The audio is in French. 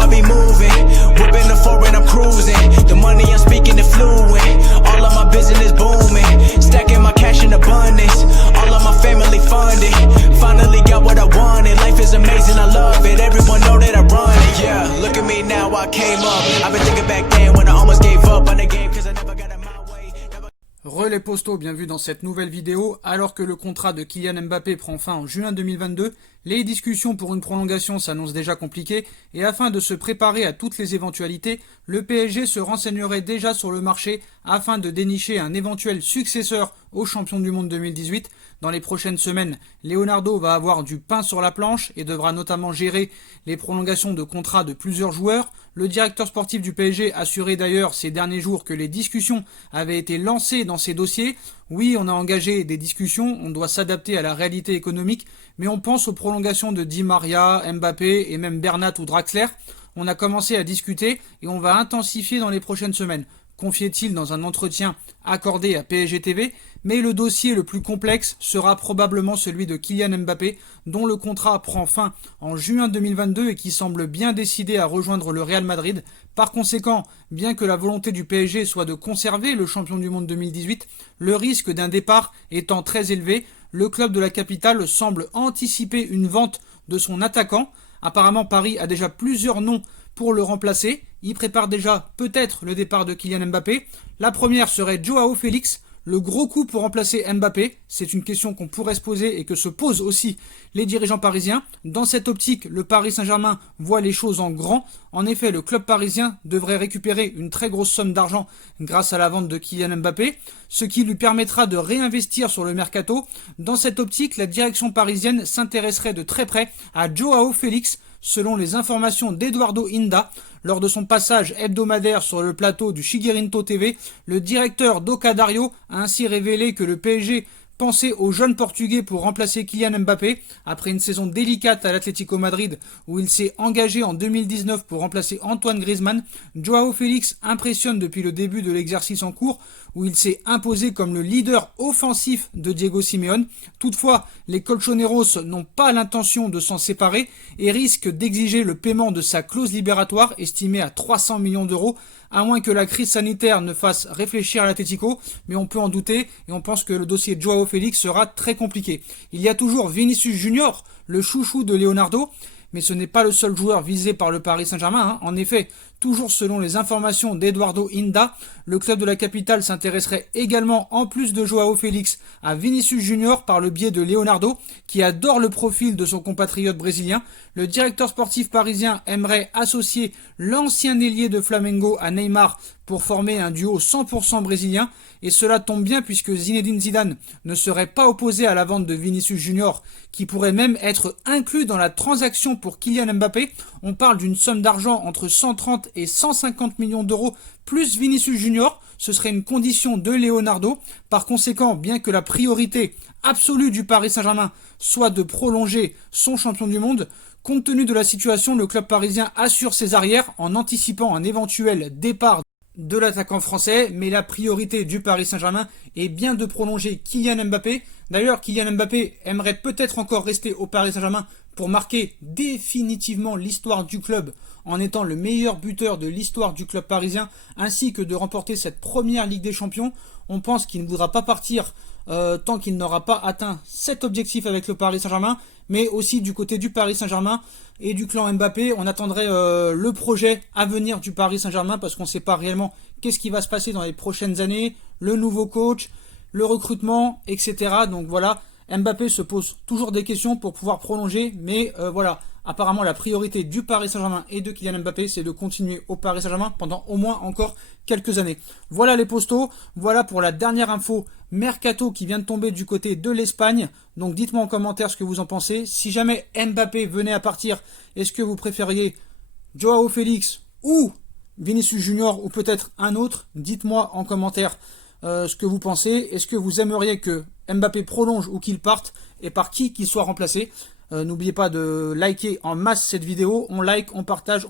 I be moving, whipping the foreign, I'm cruising. The money I'm speaking is fluent. All of my business booming, stacking my cash in abundance. All of my family funded. Finally got what I wanted. Life is amazing, I love it. Everyone know that I run it. Yeah, look at me now, I came up. I've been thinking back then when I almost gave up on the game, cause I never got in my way. Les postos, bienvenue dans cette nouvelle vidéo. Alors que le contrat de Kylian Mbappé prend fin en juin 2022, les discussions pour une prolongation s'annoncent déjà compliquées et afin de se préparer à toutes les éventualités, le PSG se renseignerait déjà sur le marché afin de dénicher un éventuel successeur au champion du monde 2018. Dans les prochaines semaines, Leonardo va avoir du pain sur la planche et devra notamment gérer les prolongations de contrats de plusieurs joueurs. Le directeur sportif du PSG assurait d'ailleurs ces derniers jours que les discussions avaient été lancées dans ces dossiers. Oui, on a engagé des discussions, on doit s'adapter à la réalité économique, mais on pense aux prolongations de Di Maria, Mbappé et même Bernat ou Draxler. On a commencé à discuter et on va intensifier dans les prochaines semaines, confiait-il dans un entretien accordé à PSG TV, mais le dossier le plus complexe sera probablement celui de Kylian Mbappé, dont le contrat prend fin en juin 2022 et qui semble bien décidé à rejoindre le Real Madrid. Par conséquent, bien que la volonté du PSG soit de conserver le champion du monde 2018, le risque d'un départ étant très élevé, le club de la capitale semble anticiper une vente de son attaquant. Apparemment, Paris a déjà plusieurs noms pour le remplacer. Il prépare déjà peut-être le départ de Kylian Mbappé. La première serait Joao Félix, le gros coup pour remplacer Mbappé. C'est une question qu'on pourrait se poser et que se posent aussi les dirigeants parisiens. Dans cette optique, le Paris Saint-Germain voit les choses en grand. En effet, le club parisien devrait récupérer une très grosse somme d'argent grâce à la vente de Kylian Mbappé, ce qui lui permettra de réinvestir sur le mercato. Dans cette optique, la direction parisienne s'intéresserait de très près à Joao Félix, selon les informations d'Eduardo Inda. Lors de son passage hebdomadaire sur le plateau du Chiguerinto TV, le directeur d'Oca Dario a ainsi révélé que le PSG pensait au jeune Portugais pour remplacer Kylian Mbappé. Après une saison délicate à l'Atlético Madrid où il s'est engagé en 2019 pour remplacer Antoine Griezmann, Joao Félix impressionne depuis le début de l'exercice en cours où il s'est imposé comme le leader offensif de Diego Simeone. Toutefois, les Colchoneros n'ont pas l'intention de s'en séparer et risquent d'exiger le paiement de sa clause libératoire estimée à 300 millions d'euros, à moins que la crise sanitaire ne fasse réfléchir l'Atlético, mais on peut en douter et on pense que le dossier de Joao Félix sera très compliqué. Il y a toujours Vinicius Junior, le chouchou de Leonardo, mais ce n'est pas le seul joueur visé par le Paris Saint-Germain. En effet, toujours selon les informations d'Eduardo Inda, le club de la capitale s'intéresserait également, en plus de Joao Félix, à Vinicius Junior par le biais de Leonardo, qui adore le profil de son compatriote brésilien. Le directeur sportif parisien aimerait associer l'ancien ailier de Flamengo à Neymar pour former un duo 100% brésilien, et cela tombe bien puisque Zinedine Zidane ne serait pas opposé à la vente de Vinicius Junior, qui pourrait même être inclus dans la transaction pour Kylian Mbappé. On parle d'une somme d'argent entre 130 et 150 millions d'euros plus Vinicius Junior, ce serait une condition de Leonardo. Par conséquent, bien que la priorité absolue du Paris Saint-Germain soit de prolonger son champion du monde, compte tenu de la situation, le club parisien assure ses arrières en anticipant un éventuel départ de l'attaquant français, mais la priorité du Paris Saint-Germain est bien de prolonger Kylian Mbappé. D'ailleurs, Kylian Mbappé aimerait peut-être encore rester au Paris Saint-Germain pour marquer définitivement l'histoire du club en étant le meilleur buteur de l'histoire du club parisien, ainsi que de remporter cette première Ligue des Champions. On pense qu'il ne voudra pas partir tant qu'il n'aura pas atteint cet objectif avec le Paris Saint-Germain, mais aussi du côté du Paris Saint-Germain et du clan Mbappé, on attendrait le projet à venir du Paris Saint-Germain parce qu'on ne sait pas réellement qu'est-ce qui va se passer dans les prochaines années, le nouveau coach, le recrutement, etc. Donc voilà, Mbappé se pose toujours des questions pour pouvoir prolonger, mais voilà, apparemment la priorité du Paris Saint-Germain et de Kylian Mbappé, c'est de continuer au Paris Saint-Germain pendant au moins encore quelques années. Voilà les postos, voilà pour la dernière info mercato qui vient de tomber du côté de l'Espagne. Donc dites-moi en commentaire ce que vous en pensez. Si jamais Mbappé venait à partir, est-ce que vous préfériez Joao Félix ou Vinicius Junior ou peut-être un autre? Dites-moi en commentaire ce que vous pensez. Est-ce que vous aimeriez que Mbappé prolonge ou qu'il parte et par qui qu'il soit remplacé? N'oubliez pas de liker en masse cette vidéo. On like, on partage.